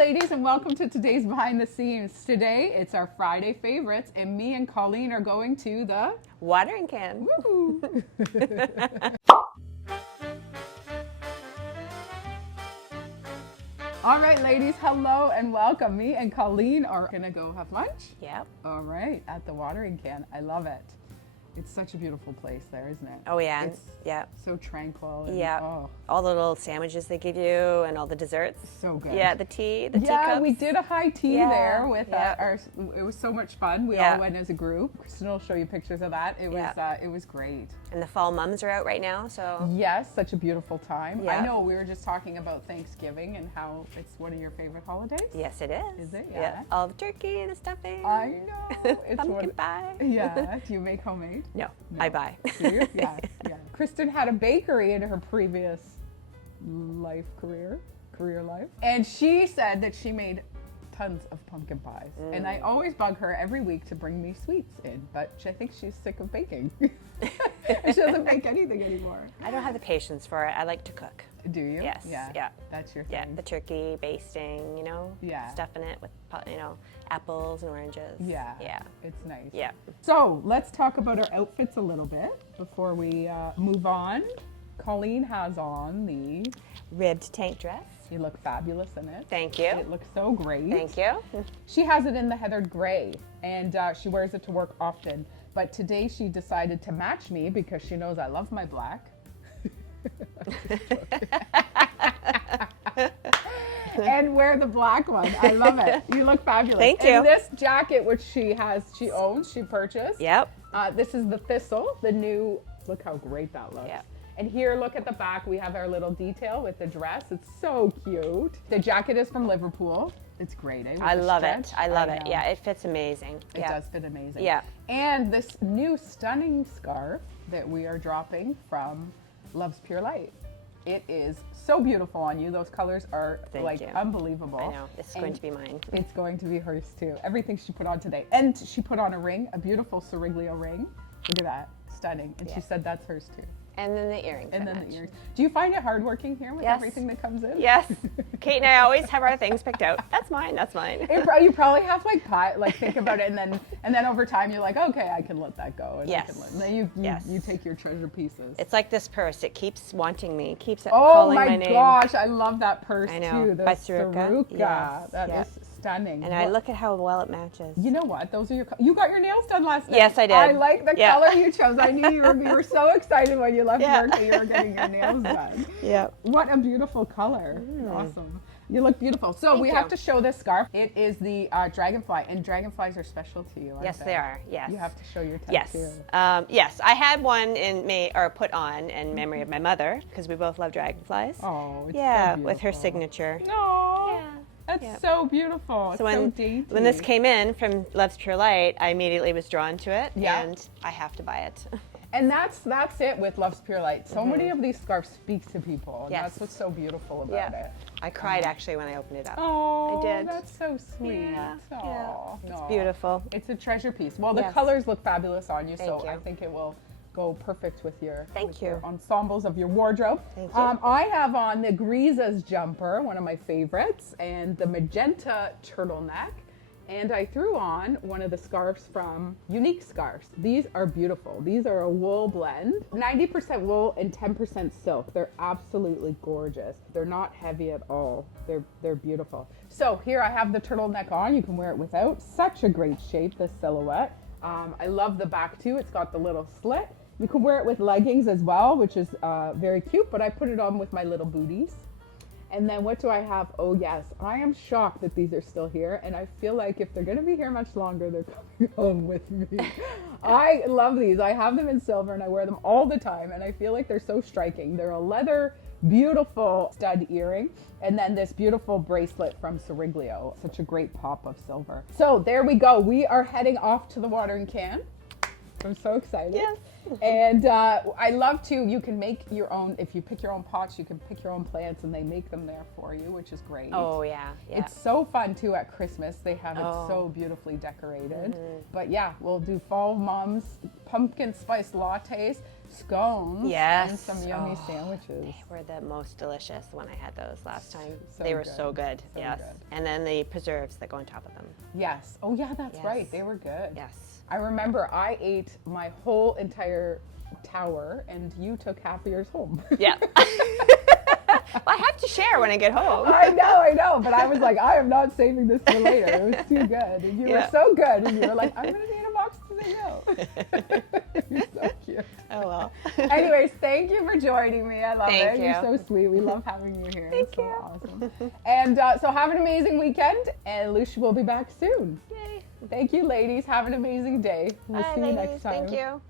ladies, and welcome to today's Behind the Scenes. Today, it's our Friday favorites, and me and Colleen are going to the watering can. Woo! All right, ladies, hello and welcome. Me and Colleen are gonna go have lunch. Yep. All right, at the watering can. I love it. It's such a beautiful place there, isn't it? Oh yeah. It's so tranquil. And, yeah. Oh. All the little sandwiches they give you and all the desserts. So good. Yeah, the teacups. Yeah, we did a high tea there with yeah. it was so much fun. We all went as a group. Kristen will show you pictures of that. It was great. And the fall mums are out right now, so. Yes, such a beautiful time. Yeah. I know we were just talking about Thanksgiving and how it's one of your favorite holidays. Yes, it is. Is it? Yeah. All the turkey and the stuffing. I know. It's pumpkin pie. Yeah. Do you make homemade? No, I buy. Do you? Yeah. Kristen had a bakery in her previous career life. And she said that she made tons of pumpkin pies. And I always bug her every week to bring me sweets in, but I think she's sick of baking. And she doesn't bake anything anymore. I don't have the patience for it. I like to cook. Do you? Yes. Yeah. That's your thing. Yeah, the turkey basting, stuffing it with, apples and oranges. Yeah. Yeah. It's nice. Yeah. So let's talk about our outfits a little bit before we move on. Colleen has on the ribbed tank dress. You look fabulous in it. Thank you. It looks so great. Thank you. She has it in the heathered gray, and she wears it to work often. But today she decided to match me because she knows I love my black. And wear the black one. I love it. You look fabulous. Thank you. And this jacket, which she purchased. Yep. This is the thistle, the new, look how great that looks. Yep. And here, look at the back, we have our little detail with the dress. It's so cute. The jacket is from Liverpool. It's great, eh? I love it. I love it. Yeah, it fits amazing. It does fit amazing. Yeah. And this new stunning scarf that we are dropping from Love's Pure Light. It is so beautiful on you. Those colors are unbelievable. I know. This is going to be mine. It's going to be hers too. Everything she put on today. And she put on a ring, a beautiful Siriglio ring. Look at that. Stunning. And she said that's hers too. And then the earrings. And then the earrings. Do you find it hard working here with everything that comes in? Yes. Kate and I always have our things picked out. That's mine. That's mine. You probably have think about it, and then over time you're like, okay, I can let that go. And and then you take your treasure pieces. It's like this purse. It keeps wanting me. Keeps calling my name. Oh my gosh, I love that purse I know. too. The By Saruka. Yes. That is stunning. And I look at how well it matches. You know what? Those are you got your nails done last night. Yes, I did. I like the color you chose. I knew you were so excited when you left work that you were getting your nails done. Yeah. What a beautiful color. Awesome. You look beautiful. So we have to show this scarf. It is the dragonfly, and dragonflies are special to you, aren't Yes, they are. Yes. You have to show your tattoo. Yes. Yes, I had one put on in memory of my mother because we both love dragonflies. Oh, it's so beautiful. With her signature. Oh. Yeah. That's so beautiful. So so dainty. When this came in from Love's Pure Light, I immediately was drawn to it, and I have to buy it. And that's it with Love's Pure Light. So many of these scarves speak to people, and that's what's so beautiful about it. I cried actually when I opened it up. Oh, I did. That's so sweet. Yeah. It's beautiful. It's a treasure piece. Well, the colors look fabulous on you, so you. I think it will go perfect with your your ensembles of your wardrobe. Thank you. I have on the Grisa's jumper, one of my favorites, and the magenta turtleneck. And I threw on one of the scarves from Unique Scarves. These are beautiful. These are a wool blend. 90% wool and 10% silk. They're absolutely gorgeous. They're not heavy at all. They're beautiful. So here I have the turtleneck on. You can wear it without. Such a great shape, this silhouette. I love the back too. It's got the little slit. You can wear it with leggings as well, which is very cute, but I put it on with my little booties. And then what do I have? Oh yes, I am shocked that these are still here, and I feel like if they're gonna be here much longer, they're coming home with me. I love these. I have them in silver and I wear them all the time, and I feel like they're so striking. They're a leather, beautiful stud earring, and then this beautiful bracelet from Siriglio. Such a great pop of silver. So there we go. We are heading off to the watering can. I'm so excited. Yes. And I love to, you can make your own, if you pick your own pots, you can pick your own plants and they make them there for you, which is great. Oh, yeah. It's so fun too at Christmas. They have it so beautifully decorated. But yeah, we'll do Fall Mom's pumpkin spice lattes. scones. Yes. And some yummy sandwiches. They were the most delicious when I had those last time. So they were good. so good. So yes. good. And then the preserves that go on top of them. Yes. Oh yeah, that's Yes. right. They were good. Yes. I remember I ate my whole entire tower and you took half of yours home. Yeah. Well, I have to share when I get home. I know, but I was like, I am not saving this for later. It was too good. And you were so good. And you were like, I'm going to be in a box today. No. You're so cute. Oh, well. Anyways, thank you for joining me. I love it. Thank you. You're so sweet. We love having you here. Thank it's so you. awesome. And so have an amazing weekend. And Lousje will be back soon. Yay. Thank you, ladies. Have an amazing day. We'll Bye, see you ladies. next time. Thank you.